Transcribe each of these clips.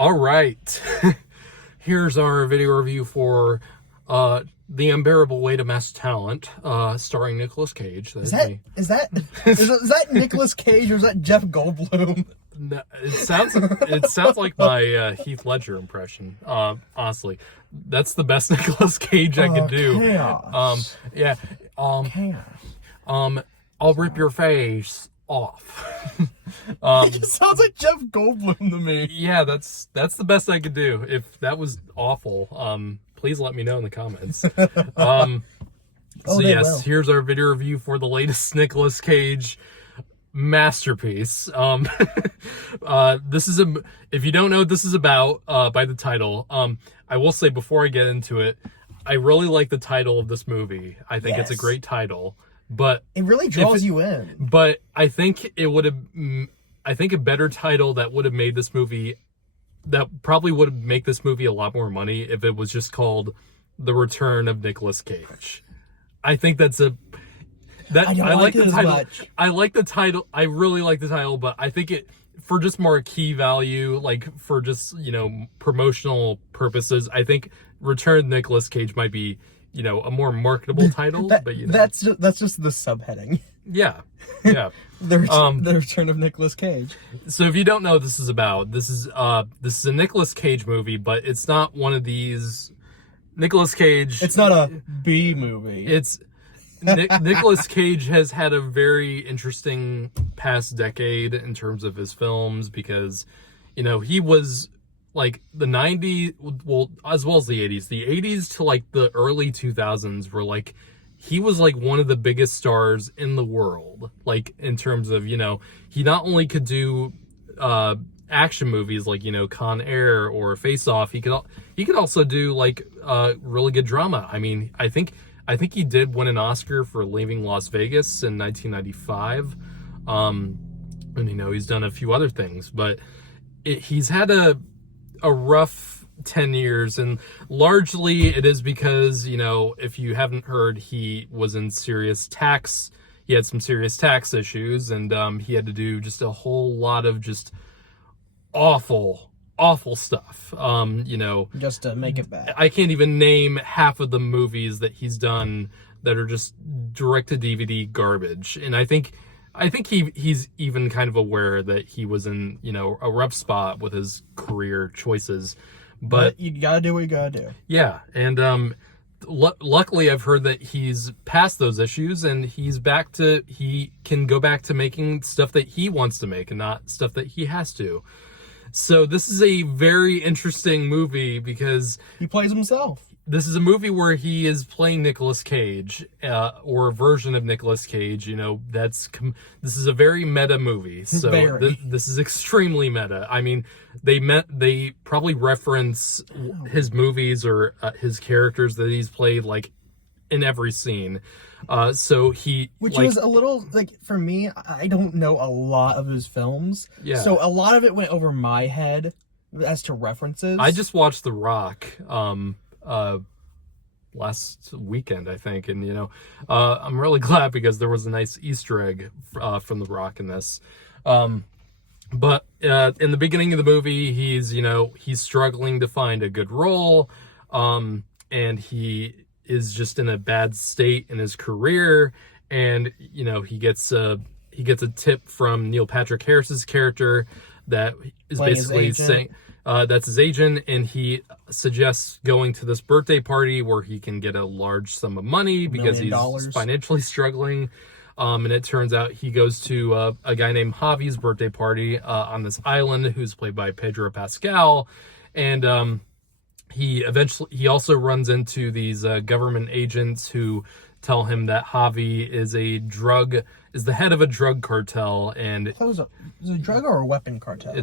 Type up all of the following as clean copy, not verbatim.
All right. Here's our video review for The Unbearable Weight of Mass Talent, starring Nicolas Cage. Is that Nicolas Cage or is that Jeff Goldblum? No, it sounds like my Heath Ledger impression. Honestly, that's the best Nicolas Cage I can do. Chaos. Chaos. I'll rip your face off. It just sounds like Jeff Goldblum to me. Yeah, that's the best I could do. If that was awful, please let me know in the comments. Here's our video review for the latest Nicolas Cage masterpiece. This is if you don't know what this is about by the title, I will say before I get into it, I really like the title of this movie. I think it's a great title, but it really draws you in. But I think it would have, I think a better title that would have made this movie, that probably would have made this movie a lot more money if it was just called The Return of Nicolas Cage. I think that's I like the title. I like the title. I really like the title, but I think it, for just more key value, like for just, promotional purposes, I think Return of Nicolas Cage might be, a more marketable title. That's just the subheading. Yeah. The Return of Nicolas Cage. So if you don't know what this is about, this is a Nicolas Cage movie, but it's not one of these Nicolas Cage. It's not a B movie. It's Nicolas Cage has had a very interesting past decade in terms of his films because, he was like the 90s, well, as well as the 80s. The 80s to like the early 2000s were like, he was like one of the biggest stars in the world. Like in terms of, he not only could do action movies like, Con Air or Face Off, he could also do like really good drama. I mean, I think he did win an Oscar for Leaving Las Vegas in 1995. And, he's done a few other things, but he's had a rough 10 years, and largely it is because, if you haven't heard, he was in he had some serious tax issues, and he had to do just a whole lot of just awful stuff, just to make it bad. I can't even name half of the movies that he's done that are just direct to DVD garbage. And I think he's even kind of aware that he was in, a rough spot with his career choices, but you gotta do what you gotta do. Yeah. And luckily I've heard that he's past those issues and he can go back to making stuff that he wants to make and not stuff that he has to. So this is a very interesting movie because he plays himself. This is a movie where he is playing Nicolas Cage, or a version of Nicolas Cage. This is a very meta movie. So this is extremely meta. I mean, they probably reference his movies or his characters that he's played like in every scene. Was a little like, for me, I don't know a lot of his films. Yeah. So a lot of it went over my head as to references. I just watched The Rock last weekend, I think, and I'm really glad because there was a nice Easter egg from The Rock in this. But in the beginning of the movie, he's struggling to find a good role, and he is just in a bad state in his career, and he gets a tip from Neil Patrick Harris's character that is basically saying that's his agent, and he suggests going to this birthday party where he can get a large sum of money because he's financially struggling. And it turns out he goes to a guy named Javi's birthday party on this island, who's played by Pedro Pascal, and he also runs into these government agents who tell him that Javi is the head of a drug cartel, and is it a drug or a weapon cartel?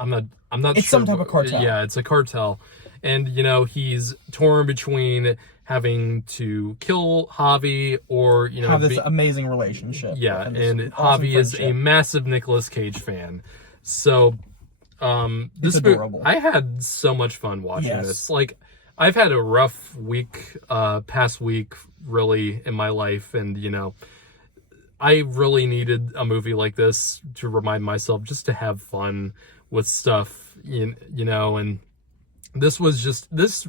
I'm not it's sure. Some type of cartel. Yeah, it's a cartel. And, he's torn between having to kill Javi or, have this amazing relationship. Yeah, and Javi is a massive Nicolas Cage fan. So, this adorable. I had so much fun watching this. Like, I've had a rough week, past week, really, in my life. And, I really needed a movie like this to remind myself just to have fun with stuff, you know, and this was just this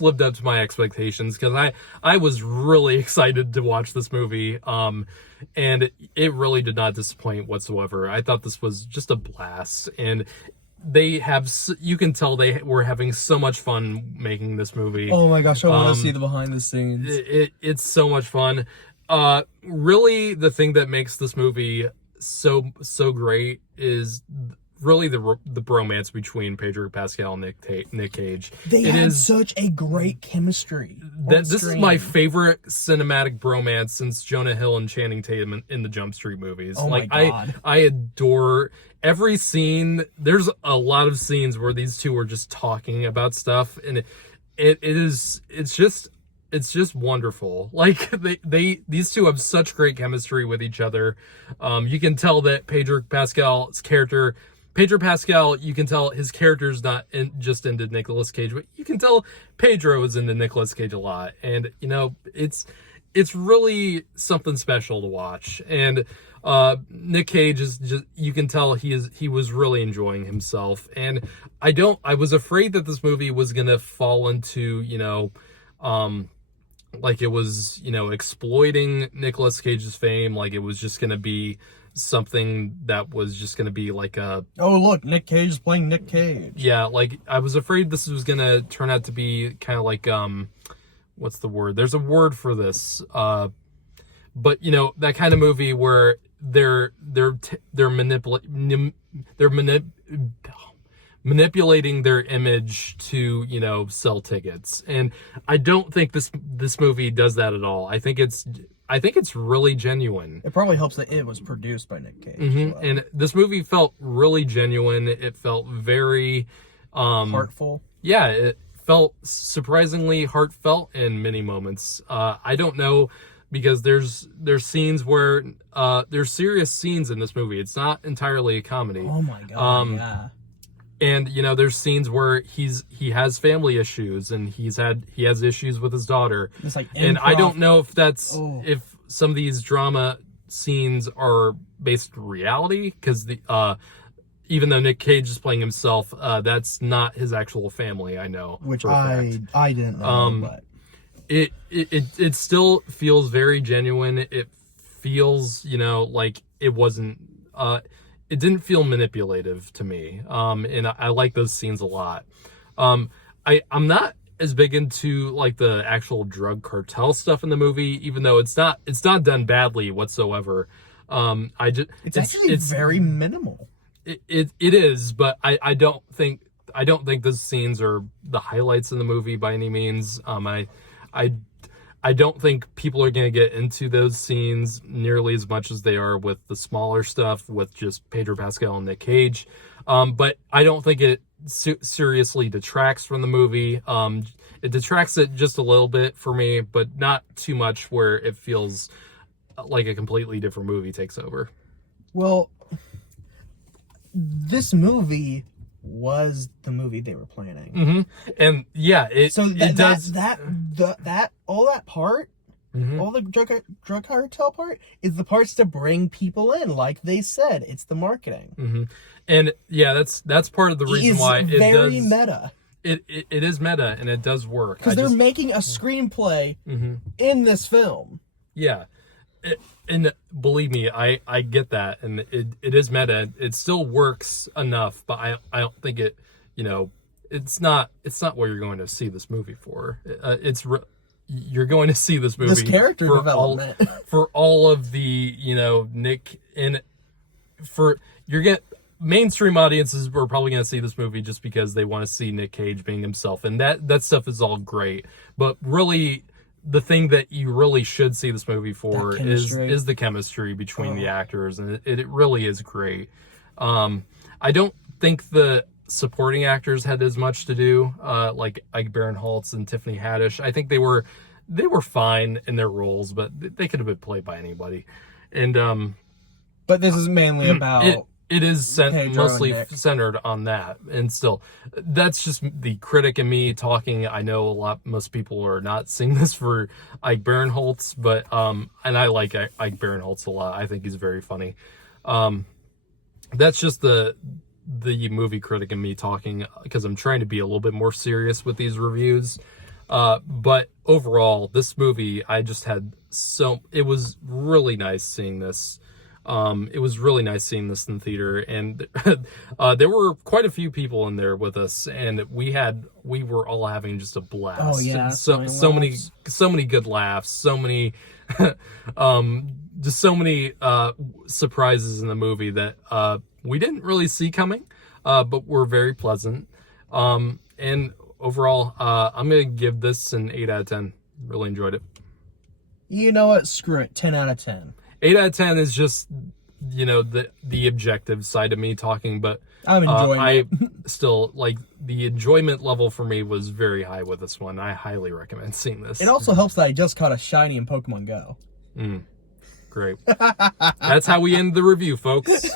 lived up to my expectations because I was really excited to watch this movie, and it really did not disappoint whatsoever. I thought this was just a blast, and you can tell they were having so much fun making this movie. Oh my gosh, I want to see the behind the scenes. It's so much fun. Really, the thing that makes this movie so great is really the bromance between Pedro Pascal and Nick Cage. They had such a great chemistry. This is my favorite cinematic bromance since Jonah Hill and Channing Tatum in the Jump Street movies. Oh my God. I adore every scene. There's a lot of scenes where these two are just talking about stuff, and it's just wonderful. Like these two have such great chemistry with each other. You can tell that Pedro Pascal, you can tell his character's not just into Nicolas Cage, but you can tell Pedro is into Nicolas Cage a lot. And, you know, it's really something special to watch. And Nick Cage is just, you can tell he was really enjoying himself. And I was afraid that this movie was going to fall into, you know, like it was, you know, exploiting Nicolas Cage's fame. Like it was just going to be something that was just going to be like a... Oh, look, Nick Cage is playing Nick Cage. Yeah, like, I was afraid this was going to turn out to be kind of like, what's the word? There's a word for this. But, you know, that kind of movie where they're manipulating their image to, you know, sell tickets. And I don't think this movie does that at all. I think it's really genuine. It probably helps that it was produced by Nick Cage. Mm-hmm. Well. And this movie felt really genuine. It felt very heartful. Yeah, it felt surprisingly heartfelt in many moments. I don't know, because there's scenes where there's serious scenes in this movie. It's not entirely a comedy. Oh my God, yeah. And, you know, there's scenes where he has family issues, and he has issues with his daughter. It's like and I don't know if if some of these drama scenes are based in reality, because even though Nick Cage is playing himself, that's not his actual family, I know. Which I didn't know, but it still feels very genuine. It feels, you know, like it wasn't it didn't feel manipulative to me. And I like those scenes a lot. I'm not as big into like the actual drug cartel stuff in the movie, even though it's not done badly whatsoever. It's very minimal. It is, but I don't think those scenes are the highlights in the movie by any means. I don't think people are going to get into those scenes nearly as much as they are with the smaller stuff with just Pedro Pascal and Nick Cage. But I don't think it seriously detracts from the movie. It detracts it just a little bit for me, but not too much where it feels like a completely different movie takes over. Well, this movie was the movie they were planning. Mm-hmm. And yeah, it does all that part, mm-hmm. all the drug cartel part is the parts to bring people in. Like they said, it's the marketing. Mm-hmm. And yeah, that's part of the reason why it very meta. It is meta, and it does work because they're making a screenplay mm-hmm. in this film. Yeah. And believe me, I get that, and it is meta. It still works enough, but I don't think it, you know, it's not what you're going to see this movie for. You're going to see this movie, this character development, for all of the, you know, Nick, and mainstream audiences are probably going to see this movie just because they want to see Nick Cage being himself, and that stuff is all great, but really, the thing that you really should see this movie for is the chemistry between the actors, and it really is great. I don't think the supporting actors had as much to do, like Ike Barinholtz and Tiffany Haddish. I think they were fine in their roles, but they could have been played by anybody. And but this is mainly about It is Pedro mostly and Nick. centered on that, and still, that's just the critic in me talking. I know most people are not seeing this for Ike Barinholtz, but and I like Ike Barinholtz a lot. I think he's very funny. That's just the movie critic in me talking, because I'm trying to be a little bit more serious with these reviews. But overall, this movie, I just had it was really nice seeing this. It was really nice seeing this in the theater, and there were quite a few people in there with us, and we were all having just a blast. Oh yeah, so many good laughs, so many just so many surprises in the movie that we didn't really see coming, but were very pleasant. And overall, I'm gonna give this an 8 out of 10. Really enjoyed it. You know what? Screw it. 10 out of 10. 8 out of 10 is just, the objective side of me talking, but I'm enjoying it. Still, like, the enjoyment level for me was very high with this one. I highly recommend seeing this. It also helps that I just caught a shiny in Pokemon Go. Great. That's how we end the review, folks.